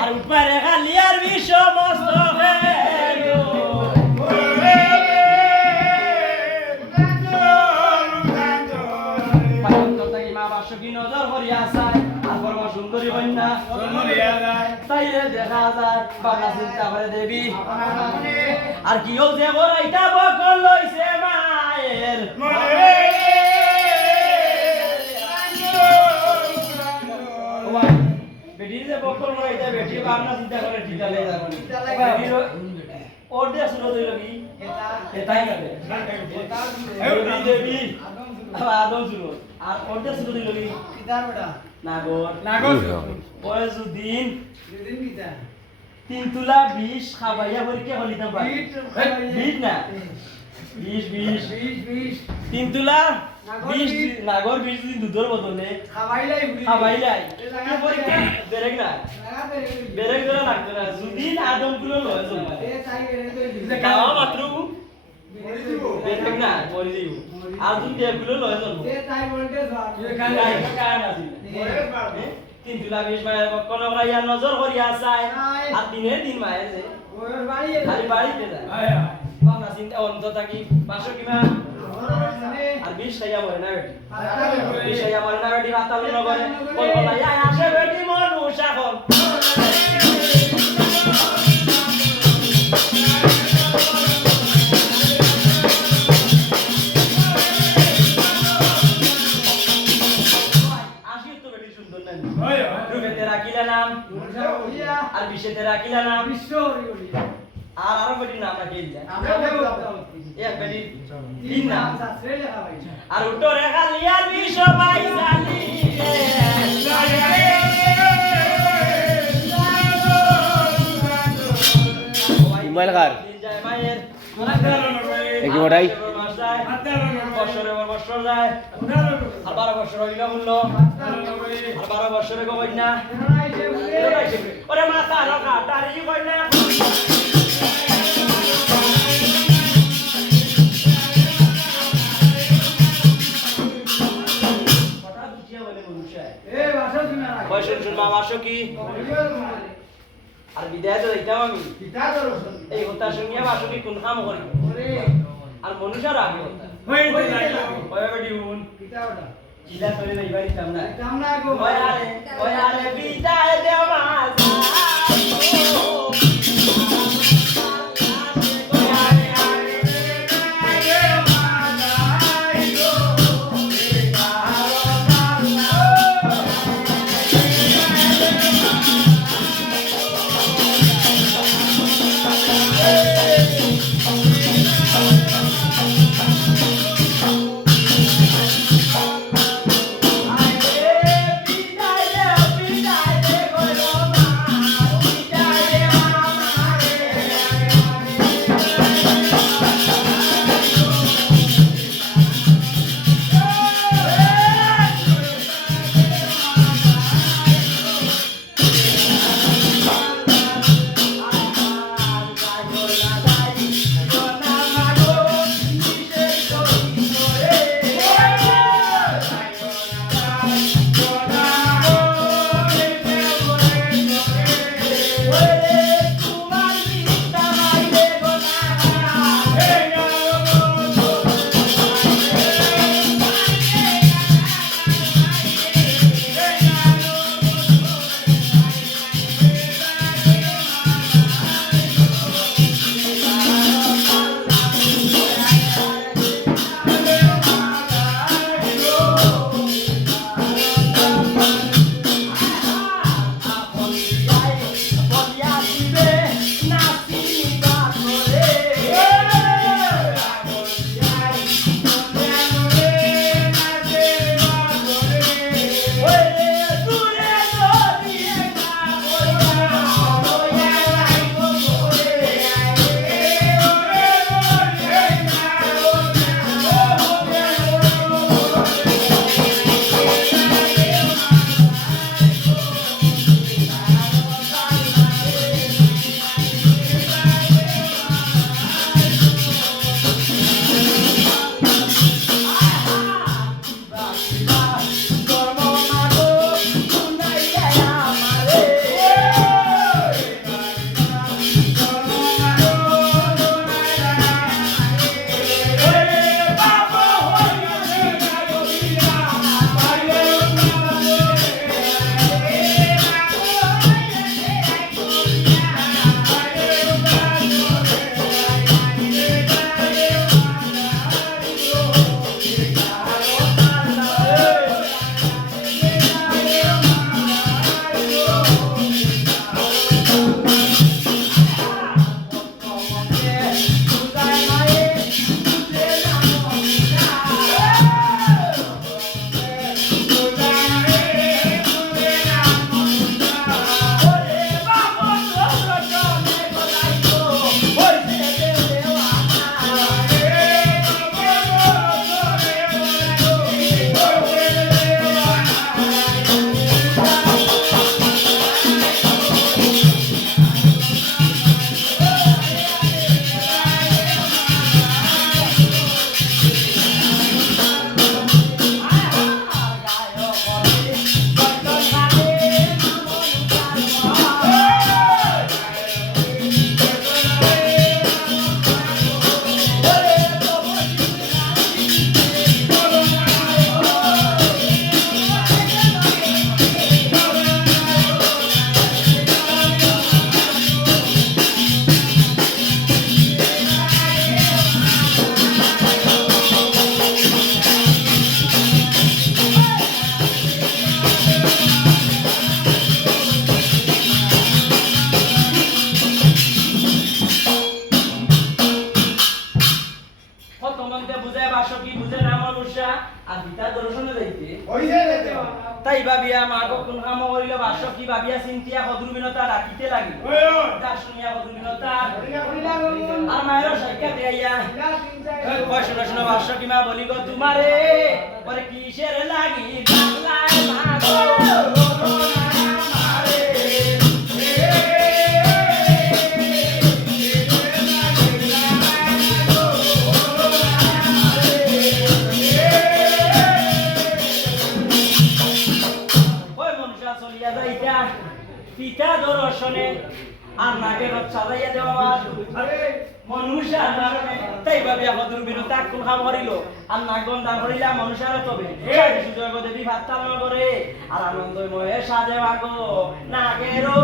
আর উপরে খালি আর বিশ্ব মস্ত নজর করিয়া চায় আর পরম সুন্দরী কন্যা তাইলে দেখা যায় বাবা চিন্তা করে দেবী আর কিও যে বড়াইটা বকল লইছে মায়ের বেটি যে বকল লইছে বেটি ভাবনা চিন্তা করে ঠিকালে বেটির ওর দেশ নদী লগি এটাই করে দেবী আদম শুনো আর ওর দেশ নদী লগি কিদার বেটা নাগর বয়স দিন কিতা 3 তুলা 20 খাবাইয়া পরীক্ষা হলিতাম পাই 20 না 20 3 তুলা 20 নাগর 20 দিন দুধর বদলে খাবাইলাই পরীক্ষা বেরেক না বেরেক ধরে লাগতো না যদি আদম গুলো লয় জমা গাওয়া মাত্র বেরেক না মরি যাইব আর যদি দেবগুলো লয় জমা তাই বলতে কায় না তিন তুলা 20 মায়ের কোন ইয়া নজর করিয়া চায় আর দিনের দিন মায়ের যে খালি বাড়িতে যায় বাবা চিন্তা অন্তত কি 500 কিমা আর 20 টাকা মরে না বেটি 20 টাকা মরে না বেটি বাতাল নগরে বলবো ইয়া আসে বেটি মানুষ এখন আর বিশেতে রাখিলা নাম আর আরো বেটির নাম রাখি এক বেটির তিন নাম আর উত্তর রেখা লিয়ার বিশ্ব পাইসালি মোবাইল কার একই মোটাই বছর যায় আর 12 বছর হইল মূল্য আর 12 বছরে কই না ওরে মাথা রাখা দাঁড়ি কই না কথা বুঝিয়া বলে মানুষ এ ভাষা শুনা বয়স শুনবা ভাষা কি আর বিদায় তো দিতাম আমি এই কথা শুনিয়া ভাষা কি কোন কাম করি আর মনুষ্যর আগে হতা ওই বেটি উন কিলা করে নাই বাড়ি সামনে ওই আরে বিদায় দেও মাসা বুঝে বাসকি বুঝে না মনুষ্যা আর পিতা দর্শনে যাইতে হইছে যেতে তাই ভাবিয়া মা কোন কাম করিল বাসকি ভাবিয়া চিন্তিয়া সদুর্বিনতা রাখিতে লাগিল দাশুনিয়া সদুর্বিনতা আর মায়ের সাক্ষাৎ আইয়া কয় শোনো শোনো বাসকি মা বলি গো তোমারে পরে কিসের লাগি বাংলায় মা গো পিতা দর্শনে আর নাকে সাজাইয়া দেওয়া মনুষ্য তাই ভাবে আমাদের বিরুদ্ধে কোন কাম করিল আর নাগন দান করিলা মনুষ্যের তবে সুযোগ দেবী ভাত তালন করে আর আনন্দময় সাজে ভাগো নাগেরো